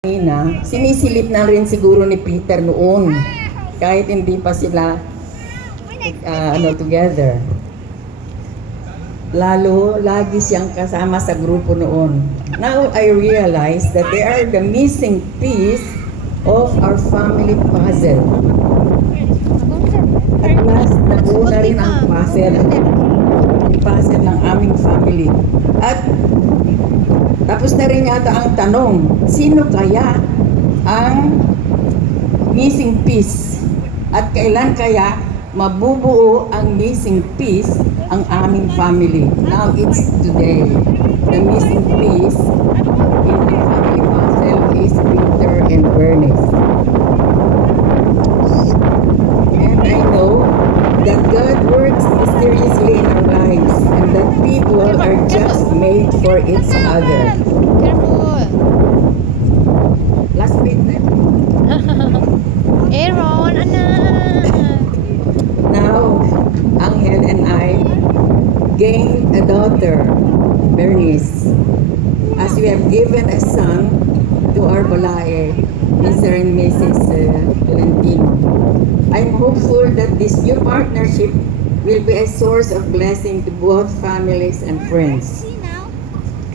Sinisilip na rin siguro ni Peter noon kahit hindi pa sila together. Lalo, lagi siyang kasama sa grupo noon. Now I realize that they are the missing piece of our family puzzle. At last, nabuo na rin ang puzzle ng aming family. At tapos na rin yata ang tanong, sino kaya ang missing piece? At kailan kaya mabubuo ang missing piece ang aming family? Now it's today. The missing piece in the family puzzle is Peter and Bernice. And I know that God works mysteriously in our lives and that people are just made for each other. Careful. Last bit na. Aaron, anak. Now, Angel and I gained a daughter, Bernice, as we have given a son to our balae, Mr. and Mrs. Valentino. I'm hopeful that this new partnership will be a source of blessing to both families and friends.